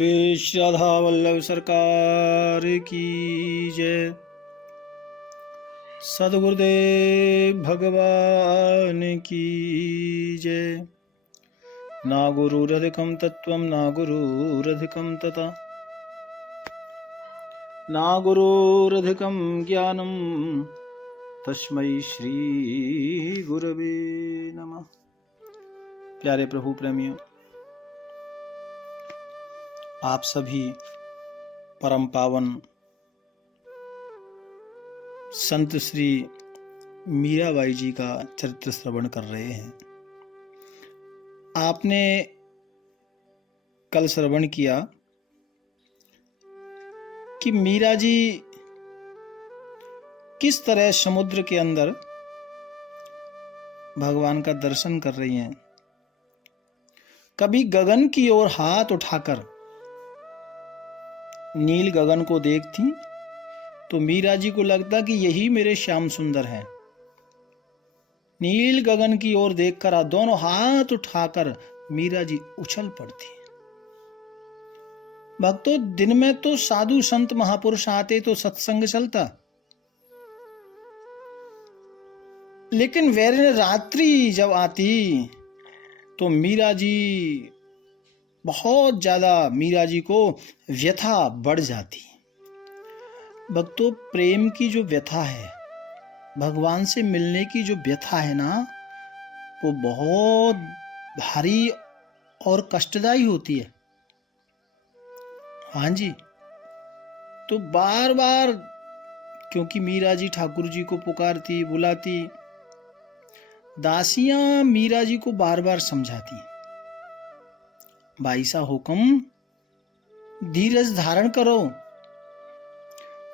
बोले श्री राधा वल्लभ सरकार की जय। सद्गुरुदेव भगवान की जय। ना गुरुरधिकं तत्त्वं ना गुरुरधिकं तथा ना गुरुरधिकं ज्ञानं तस्मै श्री गुरवे नमः। प्यारे प्रभु प्रेमियों, आप सभी परम पावन संत श्री मीराबाई जी का चरित्र श्रवण कर रहे हैं। आपने कल श्रवण किया कि मीरा जी किस तरह समुद्र के अंदर भगवान का दर्शन कर रही हैं। कभी गगन की ओर हाथ उठाकर नील गगन को देखती तो मीरा जी को लगता कि यही मेरे श्याम सुंदर हैं। नील गगन की ओर देखकर दोनों हाथ उठाकर मीरा जी उछल पड़ती। भक्तों, दिन में तो साधु संत महापुरुष आते तो सत्संग चलता, लेकिन वैर रात्रि जब आती तो मीरा जी बहुत ज्यादा, मीरा जी को व्यथा बढ़ जाती। भक्तों, प्रेम की जो व्यथा है, भगवान से मिलने की जो व्यथा है ना, वो बहुत भारी और कष्टदायी होती है। हाँ जी, तो बार बार, क्योंकि मीरा जी ठाकुर जी को पुकारती बुलाती, दासियां मीरा जी को बार बार समझाती, भाई सा हुक्म, धीरज धारण करो,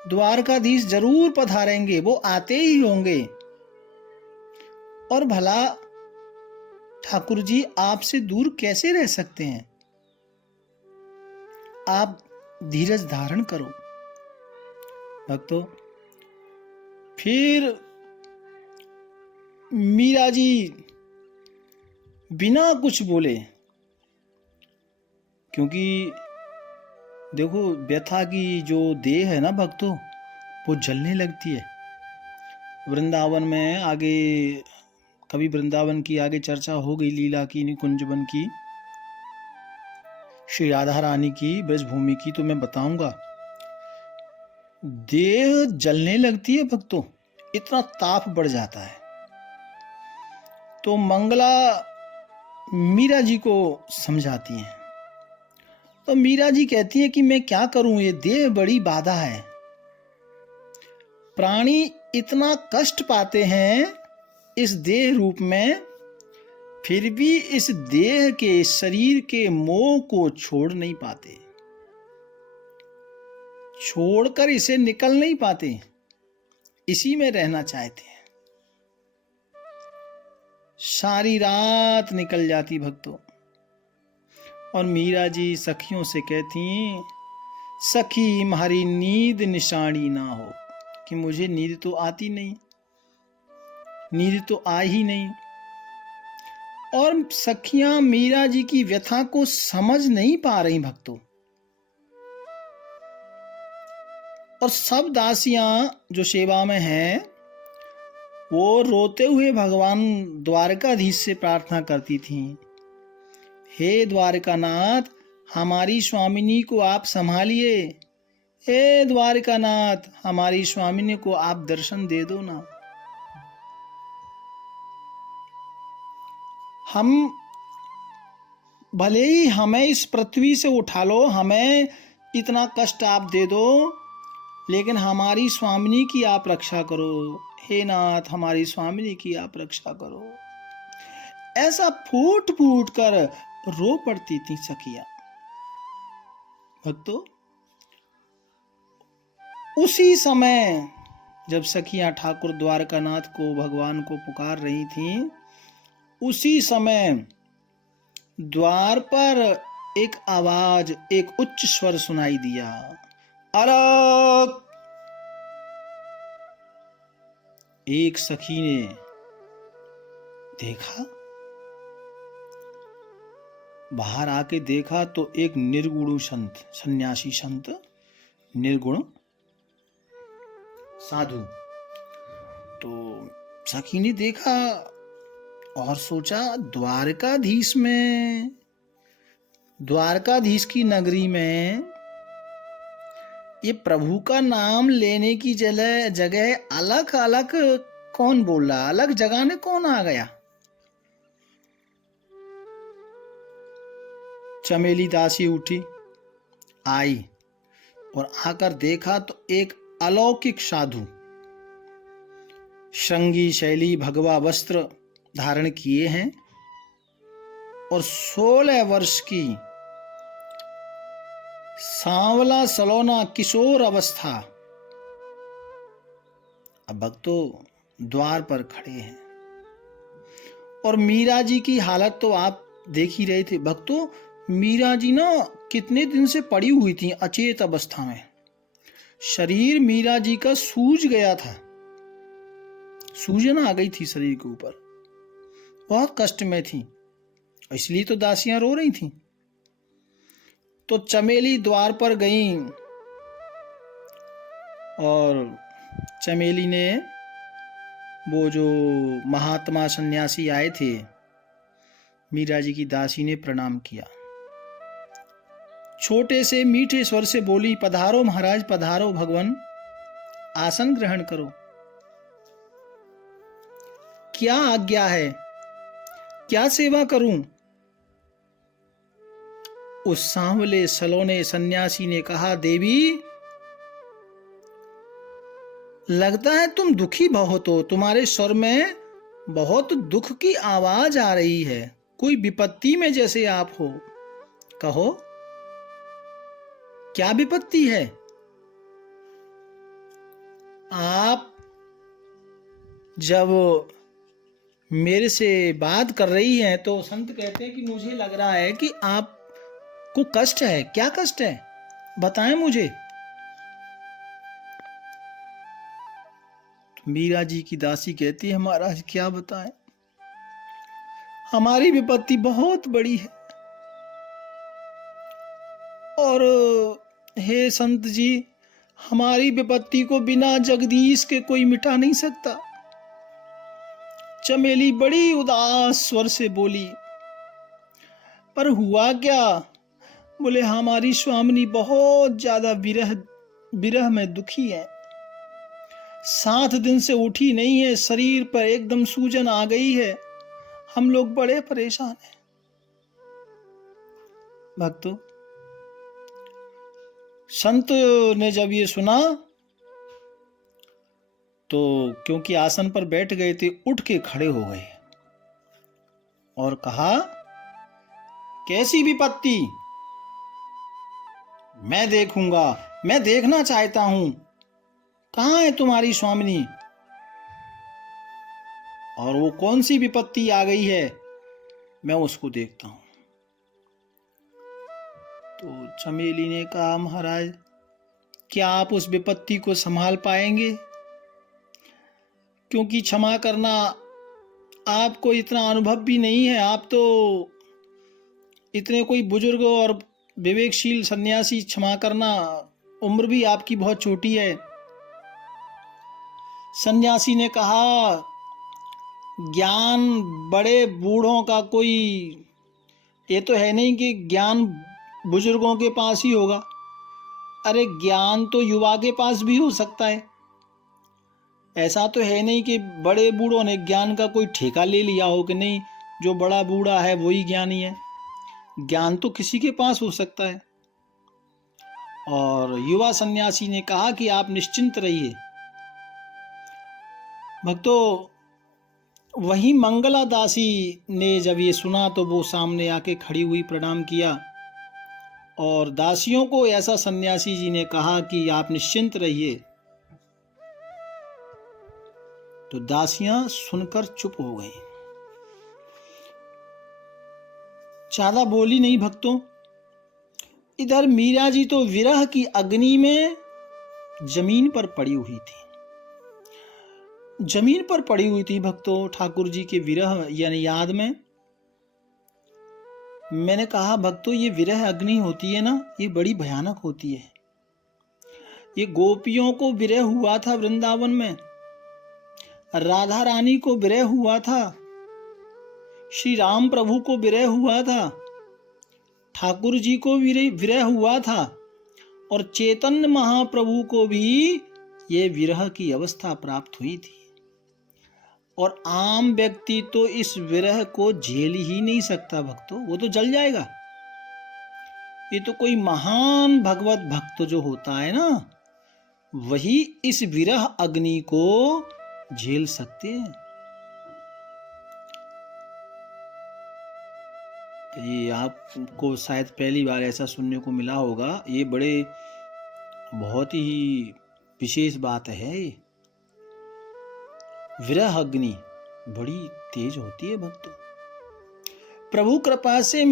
द्वारकाधीश जरूर पधारेंगे, वो आते ही होंगे, और भला ठाकुर जी आपसे दूर कैसे रह सकते हैं, आप धीरज धारण करो। भक्तों, फिर मीरा जी बिना कुछ बोले, क्योंकि देखो व्यथा की जो देह है ना भक्तों, वो जलने लगती है। वृंदावन में आगे, कभी वृंदावन की आगे चर्चा हो गई, लीला की, निकुंजवन की, श्री राधा रानी की, ब्रजभूमि की, तो मैं बताऊंगा। देह जलने लगती है भक्तों, इतना ताप बढ़ जाता है। तो मंगला मीरा जी को समझाती हैं, तो मीरा जी कहती है कि मैं क्या करूं, ये देह बड़ी बाधा है, प्राणी इतना कष्ट पाते हैं इस देह रूप में, फिर भी इस देह के, शरीर के मोह को छोड़ नहीं पाते, छोड़कर इसे निकल नहीं पाते, इसी में रहना चाहते हैं। सारी रात निकल जाती भक्तों, और मीरा जी सखियों से कहती, सखी तुम्हारी नींद निशानी ना हो, कि मुझे नींद तो आती नहीं, नींद तो आ ही नहीं। और सखियां मीरा जी की व्यथा को समझ नहीं पा रही भक्तों, और सब दासियां जो सेवा में हैं वो रोते हुए भगवान द्वारकाधीश से प्रार्थना करती थीं, हे द्वारकानाथ, हमारी स्वामिनी को आप संभालिए, हे द्वारकानाथ, हमारी स्वामिनी को आप दर्शन दे दो ना। हम, भले ही हमें इस पृथ्वी से उठा लो, हमें इतना कष्ट आप दे दो, लेकिन हमारी स्वामिनी की आप रक्षा करो, हे नाथ, हमारी स्वामिनी की आप रक्षा करो। ऐसा फूट फूट कर रो पड़ती थी सखियां। भक्तों, उसी समय जब सखियां ठाकुर द्वारकानाथ को, भगवान को पुकार रही थीं, उसी समय द्वार पर एक आवाज, एक उच्च स्वर सुनाई दिया, अलग। एक सखी ने देखा, बाहर आके देखा तो एक निर्गुण संत, सन्यासी संत, निर्गुण साधु। तो सखी ने देखा और सोचा, द्वारकाधीश की नगरी में ये प्रभु का नाम लेने की जगह अलग अलग कौन बोल रहा, अलग जगह ने कौन आ गया। चमेली दासी उठी, आई और आकर देखा तो एक अलौकिक साधु, श्रृंगी शैली भगवा वस्त्र धारण किए हैं और 16 वर्ष की सांवला सलोना किशोर अवस्था। अब भक्तों द्वार पर खड़े हैं और मीरा जी की हालत तो आप देख ही रहे थे। भक्तों मीरा जी ना कितने दिन से पड़ी हुई थी अचेत अवस्था में। शरीर मीरा जी का सूज गया था, सूजन आ गई थी शरीर के ऊपर, बहुत कष्ट में थी, इसलिए तो दासियां रो रही थीं। तो चमेली द्वार पर गई और चमेली ने वो जो महात्मा सन्यासी आए थे, मीरा जी की दासी ने प्रणाम किया। छोटे से मीठे स्वर से बोली, पधारो महाराज, पधारो भगवान, आसन ग्रहण करो। क्या आज्ञा है, क्या सेवा करूं? उस सांवले सलोने सन्यासी ने कहा, देवी लगता है तुम दुखी बहुत हो, तुम्हारे स्वर में बहुत दुख की आवाज आ रही है, कोई विपत्ति में जैसे आप हो। कहो क्या विपत्ति है? आप जब मेरे से बात कर रही हैं तो संत कहते हैं कि मुझे लग रहा है कि आपको कष्ट है। क्या कष्ट है बताएं मुझे। तो मीरा जी की दासी कहती है, महाराज क्या बताएं, हमारी विपत्ति बहुत बड़ी है और हे संत जी, हमारी विपत्ति को बिना जगदीश के कोई मिटा नहीं सकता। चमेली बड़ी उदास स्वर से बोली, पर हुआ क्या? बोले हमारी स्वामिनी बहुत ज्यादा विरह में दुखी है, 7 दिन से उठी नहीं है, शरीर पर एकदम सूजन आ गई है, हम लोग बड़े परेशान हैं। भक्तों संत ने जब ये सुना तो क्योंकि आसन पर बैठ गए थे, उठ के खड़े हो गए और कहा, कैसी विपत्ति? मैं देखूंगा, मैं देखना चाहता हूं, कहां है तुम्हारी स्वामिनी और वो कौन सी विपत्ति आ गई है, मैं उसको देखता हूं। तो चमेली ने कहा, महाराज क्या आप उस विपत्ति को संभाल पाएंगे? क्योंकि क्षमा करना आपको इतना अनुभव भी नहीं है, आप तो इतने कोई बुजुर्ग और विवेकशील सन्यासी, क्षमा करना, उम्र भी आपकी बहुत छोटी है। सन्यासी ने कहा, ज्ञान बड़े बूढ़ों का कोई ये तो है नहीं कि ज्ञान बुजुर्गों के पास ही होगा, अरे ज्ञान तो युवा के पास भी हो सकता है। ऐसा तो है नहीं कि बड़े बूढ़ों ने ज्ञान का कोई ठेका ले लिया हो कि नहीं जो बड़ा बूढ़ा है वही ज्ञानी है, ज्ञान तो किसी के पास हो सकता है। और युवा सन्यासी ने कहा कि आप निश्चिंत रहिए। भक्तों वही मंगला दासी ने जब ये सुना तो वो सामने आके खड़ी हुई, प्रणाम किया और दासियों को ऐसा सन्यासी जी ने कहा कि आप निश्चिंत रहिए। तो दासियां सुनकर चुप हो गई, ज्यादा बोली नहीं। भक्तों इधर मीरा जी तो विरह की अग्नि में जमीन पर पड़ी हुई थी, जमीन पर पड़ी हुई थी भक्तों, ठाकुर जी के विरह यानी याद में। मैंने कहा भक्तों, ये विरह अग्नि होती है ना, ये बड़ी भयानक होती है। ये गोपियों को विरह हुआ था वृंदावन में, राधा रानी को विरह हुआ था, श्री राम प्रभु को विरह हुआ था, ठाकुर जी को विरह हुआ था, और चैतन्य महाप्रभु को भी ये विरह की अवस्था प्राप्त हुई थी। और आम व्यक्ति तो इस विरह को झेल ही नहीं सकता भक्तों, वो तो जल जाएगा। ये तो कोई महान भगवत भक्त जो होता है ना, वही इस विरह अग्नि को झेल सकते हैं। ये आपको शायद पहली बार ऐसा सुनने को मिला होगा, ये बहुत ही विशेष बात है। ये विरह अग्नि बड़ी तेज होती है भक्तों, प्रभु कृपा से।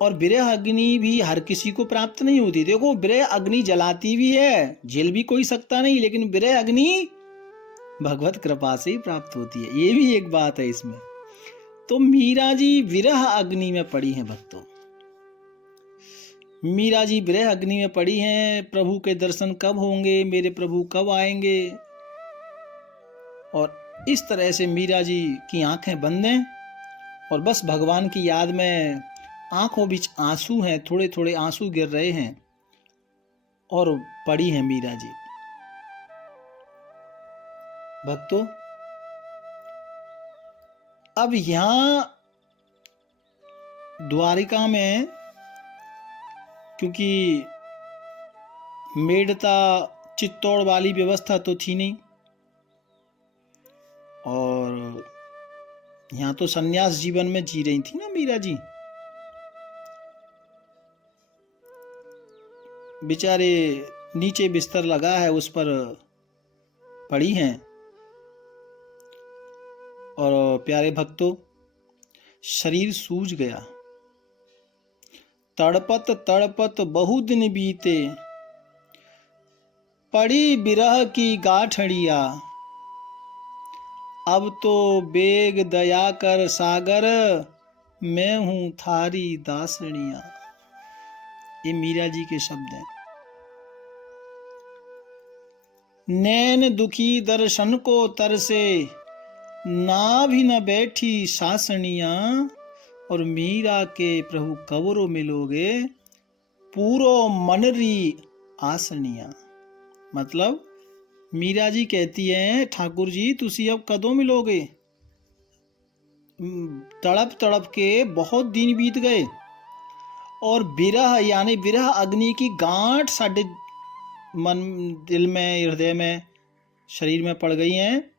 और विरह अग्नि भी हर किसी को प्राप्त नहीं होती। देखो, विरह अग्नि जलाती भी है, झेल भी कोई सकता नहीं, लेकिन विरह अग्नि भगवत कृपा से ही प्राप्त होती है। ये भी एक बात है इसमें। तो मीरा जी विरह अग्नि में पड़ी हैं भक्तों, मीरा जी विरह अग्नि में पड़ी हैं। प्रभु के दर्शन कब होंगे, मेरे प्रभु कब आएंगे। और इस तरह से मीरा जी की आंखें बंद हैं और बस भगवान की याद में आंखों बीच आंसू हैं, थोड़े थोड़े आंसू गिर रहे हैं और पड़ी हैं मीरा जी। भक्तों, अब यहां द्वारिका में, क्योंकि मेड़ता चित्तौड़ वाली व्यवस्था तो थी नहीं, और यहाँ तो सन्यास जीवन में जी रही थी ना मीरा जी। बेचारे नीचे बिस्तर लगा है, उस पर पड़ी हैं। और प्यारे भक्तों, शरीर सूज गया, तड़पत तड़पत बहु दिन बीते, पड़ी बिरह की गाठड़िया, अब तो बेग दया कर सागर, मैं हूं थारी दासनिया। ये मीरा जी के शब्द हैं। नैन दुखी दर्शन को तरसे, ना भी न बैठी सासनिया, और मीरा के प्रभु कवरो मिलोगे, पूरो मनरी आसनिया। मतलब मीरा जी कहती हैं, ठाकुर जी तुसी अब कदों मिलोगे, तड़प तड़प के बहुत दिन बीत गए, और विरह यानी विरह अग्नि की गांठ साडे मन, दिल में, हृदय में, शरीर में पड़ गई हैं।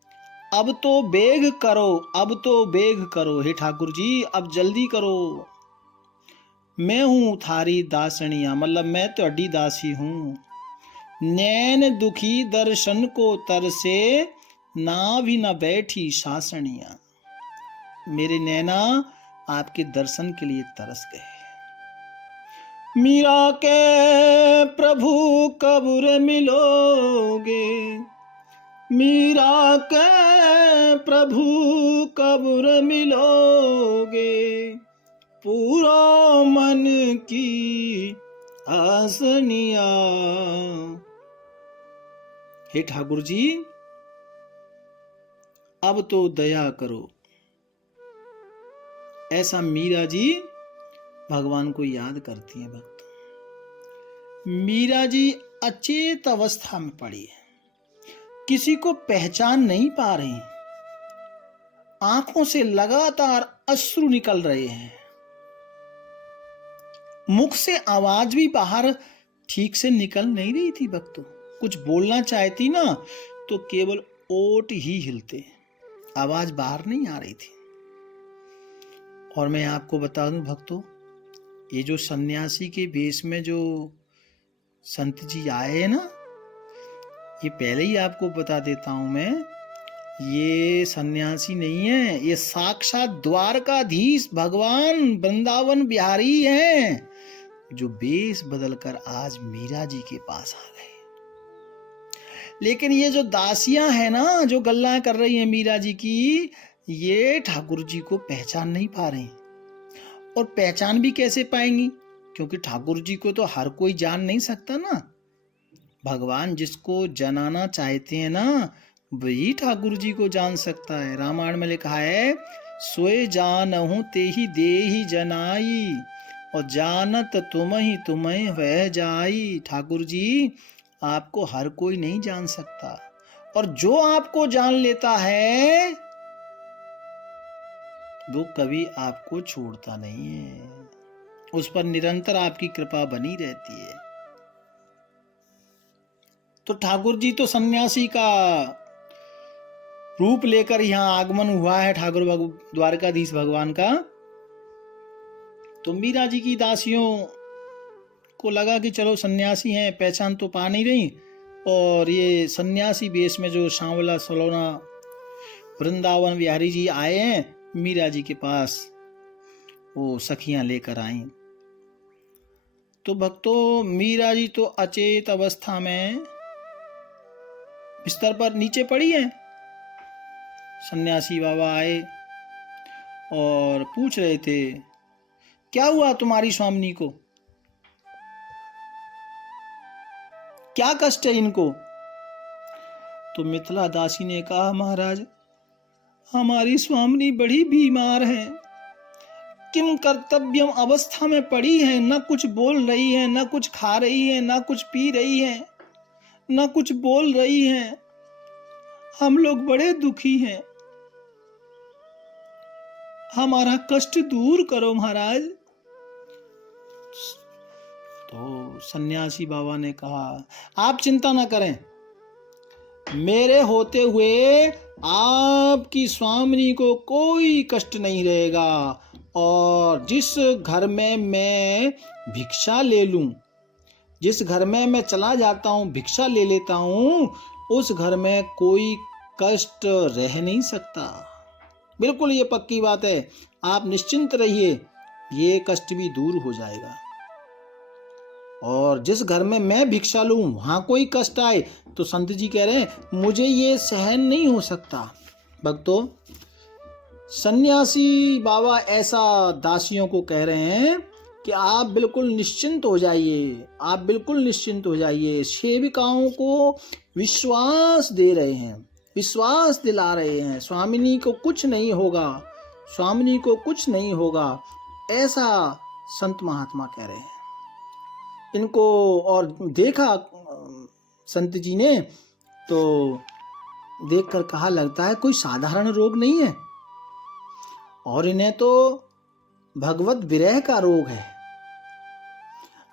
अब तो बेग करो, अब तो बेग करो, हे ठाकुर जी अब जल्दी करो। मैं हूं थारी दासनिया, मतलब मैं तो अड्डी दासी हूं। नैन दुखी दर्शन को तरसे, ना भी न बैठी सासनिया। मेरे नैना आपके दर्शन के लिए तरस गए। मीरा के प्रभु कबूर मिलोगे, मीरा के प्रभु कबूर मिलोगे, पूरा मन की आसनिया। हे ठाकुर जी अब तो दया करो। ऐसा मीरा जी भगवान को याद करती हैं भक्त। मीरा जी अचेत अवस्था में पड़ी है, किसी को पहचान नहीं पा रही, आंखों से लगातार अश्रु निकल रहे हैं, मुख से आवाज भी बाहर ठीक से निकल नहीं रही थी भक्तों। कुछ बोलना चाहती ना तो केवल ओठ ही हिलते, आवाज बाहर नहीं आ रही थी। और मैं आपको बता दूं भक्तों, ये जो सन्यासी के वेश में जो संत जी आए हैं ना, ये पहले ही आपको बता देता हूं मैं, ये सन्यासी नहीं है, ये साक्षात द्वारकाधीश भगवान वृंदावन बिहारी हैं, जो वेश बदलकर आज मीरा जी के पास आ गए। लेकिन ये जो दासियां हैं ना, जो गल्ला कर रही हैं मीरा जी की, ये ठाकुर जी को पहचान नहीं पा रही, और पहचान भी कैसे पाएंगी, क्योंकि ठाकुर जी को तो हर कोई जान नहीं सकता ना। भगवान जिसको जनाना चाहते हैं ना, वही ठाकुर जी को जान सकता है। रामायण में लिखा है, सोए जानहु तेहि देहि जनाई, और जानत तुम्हें वह जाई। ठाकुर जी आपको हर कोई नहीं जान सकता, और जो आपको जान लेता है वो कभी आपको छोड़ता नहीं है, उस पर निरंतर आपकी कृपा बनी रहती है। तो ठाकुर जी तो सन्यासी का रूप लेकर यहाँ आगमन हुआ है ठाकुर द्वारकाधीश भगवान का। तो मीरा जी की दासियों को लगा कि चलो सन्यासी हैं, पहचान तो पा नहीं रही, और ये सन्यासी वेश में जो सांवला सलोना वृंदावन बिहारी जी आए हैं मीरा जी के पास, वो सखियां लेकर आई। तो भक्तों, मीरा जी तो अचेत अवस्था में बिस्तर पर नीचे पड़ी है। सन्यासी बाबा आए और पूछ रहे थे, क्या हुआ तुम्हारी स्वामिनी को, क्या कष्ट है इनको? तो मिथिला दासी ने कहा, महाराज हमारी स्वामिनी बड़ी बीमार है, किम कर्तव्यम अवस्था में पड़ी है, न कुछ बोल रही है, न कुछ खा रही है, न कुछ पी रही है, न कुछ बोल रही है। हम लोग बड़े दुखी हैं, हमारा कष्ट दूर करो महाराज। तो सन्यासी बाबा ने कहा, आप चिंता ना करें, मेरे होते हुए आपकी स्वामिनी को कोई कष्ट नहीं रहेगा, और जिस घर में मैं भिक्षा ले लूं, जिस घर में मैं चला जाता हूं, भिक्षा ले लेता हूं, उस घर में कोई कष्ट रह नहीं सकता। बिल्कुल ये पक्की बात है, आप निश्चिंत रहिए, ये कष्ट भी दूर हो जाएगा। और जिस घर में मैं भिक्षा लूं वहां कोई कष्ट आए तो संत जी कह रहे हैं मुझे ये सहन नहीं हो सकता। भक्तों, सन्यासी बाबा ऐसा दासियों को कह रहे हैं कि आप बिल्कुल निश्चिंत हो जाइए, आप बिल्कुल निश्चिंत हो जाइए। सेविकाओं को विश्वास दे रहे हैं, विश्वास दिला रहे हैं, स्वामिनी को कुछ नहीं होगा, स्वामिनी को कुछ नहीं होगा, ऐसा संत महात्मा कह रहे हैं इनको। और देखा संत जी ने तो देखकर कहा, लगता है कोई साधारण रोग नहीं है, और इन्हें तो भगवत विरह का रोग है।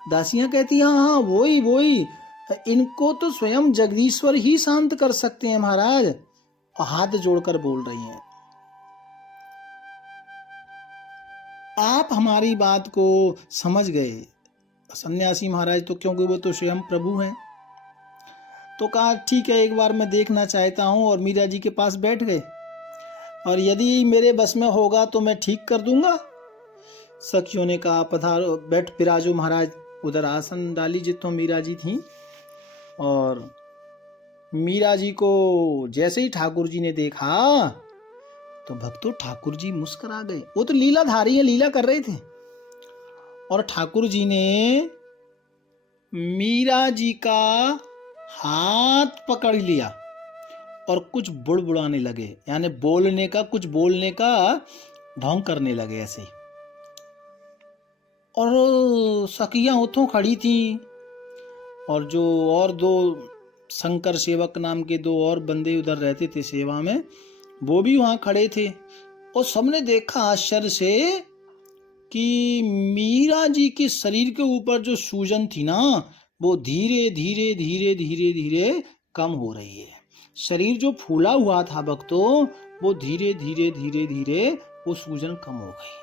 दासियां कहती हैं, हाँ वही, इनको तो स्वयं जगदीश्वर ही शांत कर सकते हैं महाराज, और हाथ जोड़कर बोल रही हैं। आप हमारी बात को समझ गए सन्यासी महाराज, तो क्योंकि वो तो स्वयं प्रभु हैं। तो कहा, ठीक है, एक बार मैं देखना चाहता हूं, और मीरा जी के पास बैठ गए, और यदि मेरे बस में होगा तो मैं ठीक कर दूंगा। सखियों ने कहा, पधारो, बैठ विराजो महाराज। उधर आसन डाली जितो मीरा जी थी, और मीरा जी को जैसे ही ठाकुर जी ने देखा तो भक्तों ठाकुर जी मुस्कुरा गए। वो तो लीलाधारी है, लीला कर रहे थे, और ठाकुर जी ने मीरा जी का हाथ पकड़ लिया और कुछ बुड़बुड़ाने लगे, यानी कुछ बोलने का ढोंग करने लगे ऐसे। और सखियां उठों खड़ी थी, और जो और दो शंकर सेवक नाम के दो और बंदे उधर रहते थे सेवा में, वो भी वहां खड़े थे। और सबने देखा आश्चर्य से कि मीरा जी के शरीर के ऊपर जो सूजन थी ना, वो धीरे धीरे धीरे धीरे धीरे कम हो रही है। शरीर जो फूला हुआ था भक्तों, वो धीरे धीरे धीरे धीरे वो सूजन कम हो गई।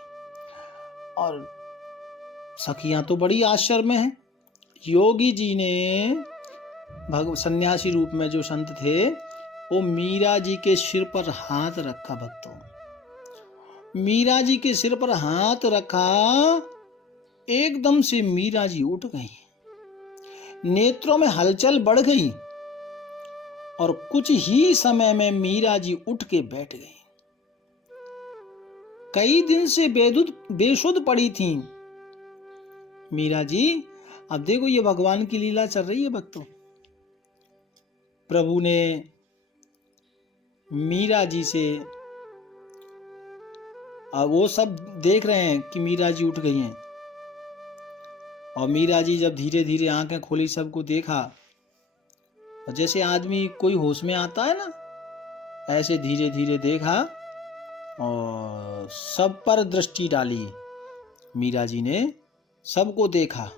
और सखियां तो बड़ी आश्चर्य में हैं। योगी जी ने सन्यासी रूप में जो संत थे, वो मीरा जी के सिर पर हाथ रखा। भक्तों, मीरा जी के सिर पर हाथ रखा, एकदम से मीरा जी उठ गई, नेत्रों में हलचल बढ़ गई, और कुछ ही समय में मीरा जी उठ के बैठ गई। कई दिन से बेसुध पड़ी थीं। मीरा जी, अब देखो ये भगवान की लीला चल रही है भक्तों। प्रभु ने मीरा जी से, वो सब देख रहे हैं कि मीरा जी उठ गई हैं, और मीरा जी जब धीरे धीरे आंखें खोली, सबको देखा, और जैसे आदमी कोई होश में आता है ना, ऐसे धीरे धीरे देखा और सब पर दृष्टि डाली। मीरा जी ने सबको देखा,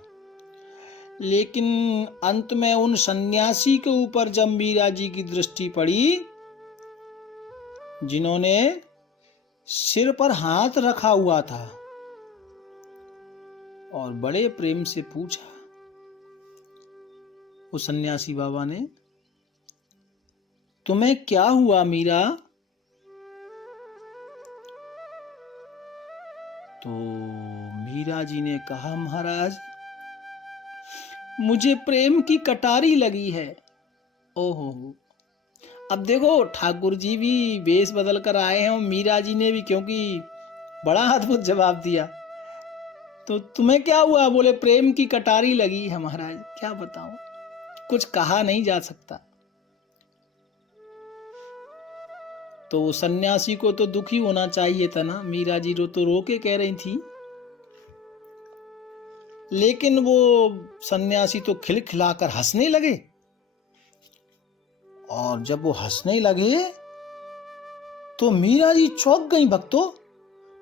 लेकिन अंत में उन सन्यासी के ऊपर जब मीरा जी की दृष्टि पड़ी, जिन्होंने सिर पर हाथ रखा हुआ था, और बड़े प्रेम से पूछा, उस सन्यासी बाबा ने, तुम्हें क्या हुआ मीरा? तो मीरा जी ने कहा, महाराज मुझे प्रेम की कटारी लगी है। ओहो, अब देखो ठाकुर जी भी वेश बदल कर आए हैं, और मीरा जी ने भी, क्योंकि बड़ा अद्भुत जवाब दिया। तो तुम्हें क्या हुआ? बोले प्रेम की कटारी लगी है महाराज। क्या बताऊं, कुछ कहा नहीं जा सकता। तो सन्यासी को तो दुखी होना चाहिए था ना, मीरा जी तो रो के कह रही थी, लेकिन वो सन्यासी तो खिलखिलाकर हंसने लगे। और जब वो हंसने लगे तो मीरा जी चौंक गई भक्तों,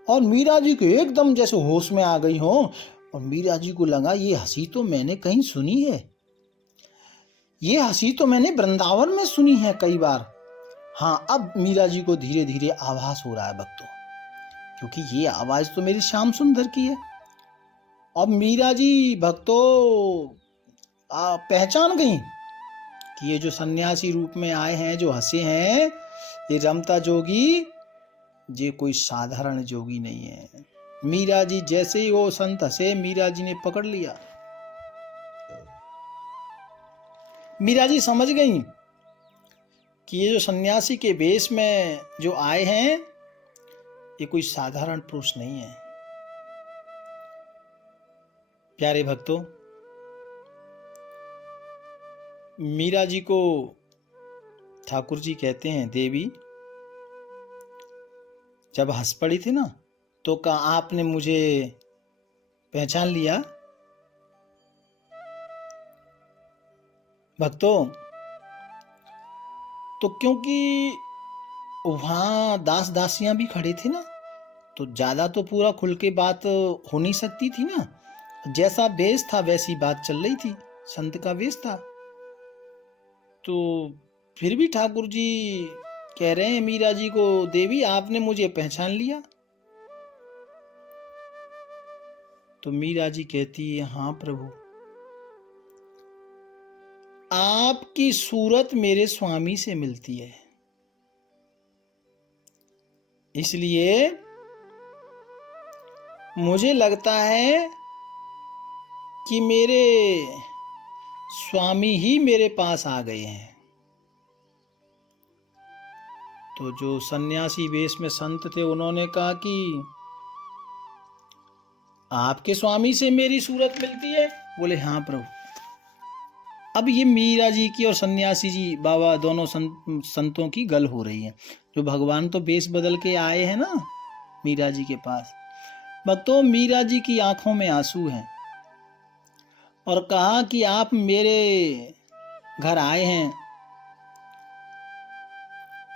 और मीरा जी को एकदम जैसे होश में आ गई हो, और मीरा जी को लगा ये हंसी तो मैंने कहीं सुनी है, ये हंसी तो मैंने वृंदावन में सुनी है कई बार। हाँ, अब मीरा जी को धीरे धीरे आभास हो रहा है भक्तों, क्योंकि ये आवाज तो मेरी श्याम सुंदर की है। अब मीरा जी भक्तों पहचान गई कि ये जो सन्यासी रूप में आए हैं, जो हंसे हैं, ये रमता जोगी, ये कोई साधारण जोगी नहीं है। मीरा जी जैसे ही वो संत हंसे, मीरा जी ने पकड़ लिया। मीरा जी समझ गई कि ये जो सन्यासी के वेश में जो आए हैं, ये कोई साधारण पुरुष नहीं है। प्यारे भक्तों, मीरा जी को ठाकुर जी कहते हैं देवी। जब हंस पड़ी थी ना, तो कहा आपने मुझे पहचान लिया? भक्तों, तो क्योंकि वहां दास दासियां भी खड़े थे ना, तो ज्यादा तो पूरा खुल के बात हो नहीं सकती थी ना। जैसा वेश था वैसी बात चल रही थी, संत का वेश था। तो फिर भी ठाकुर जी कह रहे हैं मीरा जी को, देवी आपने मुझे पहचान लिया? तो मीरा जी कहती है, हाँ प्रभु, आपकी सूरत मेरे स्वामी से मिलती है, इसलिए मुझे लगता है कि मेरे स्वामी ही मेरे पास आ गए हैं। तो जो सन्यासी वेश में संत थे, उन्होंने कहा कि आपके स्वामी से मेरी सूरत मिलती है? बोले हाँ प्रभु। अब ये मीरा जी की और सन्यासी जी बाबा दोनों संतों की गल हो रही है। जो भगवान तो वेश बदल के आए हैं ना मीरा जी के पास। भक्तों, मीरा जी की आंखों में आंसू हैं, और कहा कि आप मेरे घर आए हैं,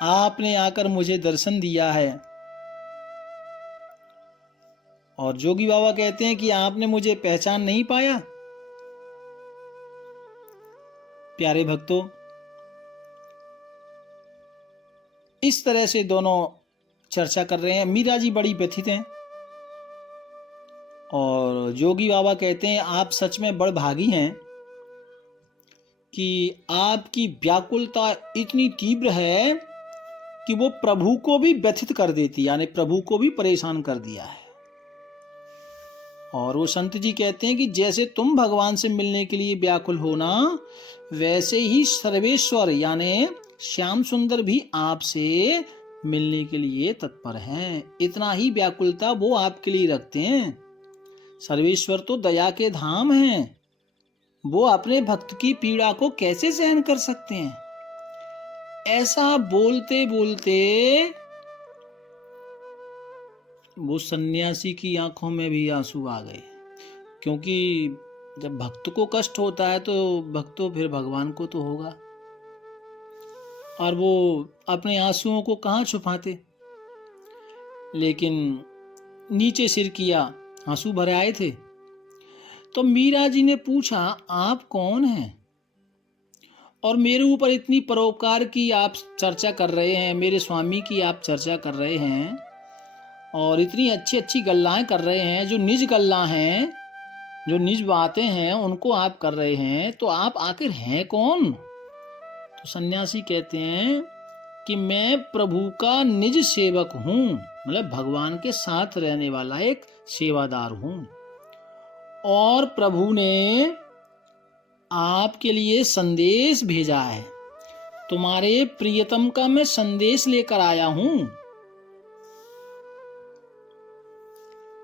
आपने आकर मुझे दर्शन दिया है। और जोगी बाबा कहते हैं कि आपने मुझे पहचान नहीं पाया। प्यारे भक्तों, इस तरह से दोनों चर्चा कर रहे हैं। मीरा जी बड़ी व्यथित हैं, और जोगी बाबा कहते हैं आप सच में बड़ भागी हैं कि आपकी व्याकुलता इतनी तीव्र है कि वो प्रभु को भी व्यथित कर देती, यानी प्रभु को भी परेशान कर दिया है। और वो संत जी कहते हैं कि जैसे तुम भगवान से मिलने के लिए व्याकुल हो ना, वैसे ही सर्वेश्वर यानी श्याम सुंदर भी आपसे मिलने के लिए तत्पर हैं। इतना ही व्याकुलता वो आपके लिए रखते हैं। सर्वेश्वर तो दया के धाम हैं, वो अपने भक्त की पीड़ा को कैसे सहन कर सकते हैं। ऐसा बोलते बोलते वो सन्यासी की आंखों में भी आंसू आ गए, क्योंकि जब भक्त को कष्ट होता है तो भक्त तो फिर भगवान को तो होगा, और वो अपने आंसुओं को कहाँ छुपाते। लेकिन नीचे सिर किया, आंसू भरे आए थे। तो मीरा जी ने पूछा, आप कौन हैं और मेरे ऊपर इतनी परोपकार की आप चर्चा कर रहे हैं, मेरे स्वामी की आप चर्चा कर रहे हैं और इतनी अच्छी अच्छी गल्लाएं कर रहे हैं, जो निज गल्ला हैं, जो निज बातें हैं उनको आप कर रहे हैं, तो आप आखिर हैं कौन। तो सन्यासी कहते हैं कि मैं प्रभु का निज सेवक हूँ, मतलब भगवान के साथ रहने वाला एक सेवादार हूँ, और प्रभु ने आपके लिए संदेश भेजा है, तुम्हारे प्रियतम का मैं संदेश लेकर आया हूं।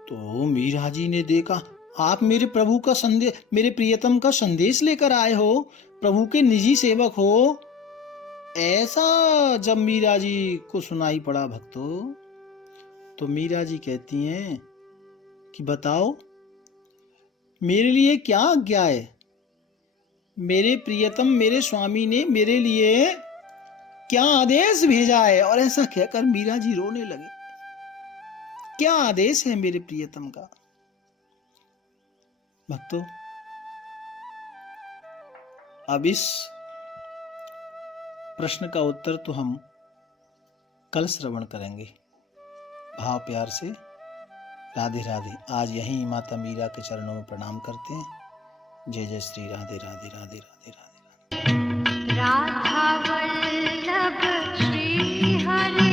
तो मीरा जी ने देखा, आप मेरे प्रभु का संदेश, मेरे प्रियतम का संदेश लेकर आए हो, प्रभु के निजी सेवक हो। ऐसा जब मीरा जी को सुनाई पड़ा भक्तों, तो मीरा जी कहती हैं कि बताओ मेरे लिए क्या आज्ञा है। मेरे प्रियतम, मेरे स्वामी ने मेरे लिए क्या आदेश भेजा है। और ऐसा कहकर मीरा जी रोने लगे। क्या आदेश है मेरे प्रियतम का। भक्तों, अब इस प्रश्न का उत्तर तो हम कल श्रवण करेंगे। भाव प्यार से राधे राधे। आज यहीं माता मीरा के चरणों में प्रणाम करते हैं। जय जय श्री राधे राधे राधे राधे राधे राधे। राधा वल्लभ श्री हरि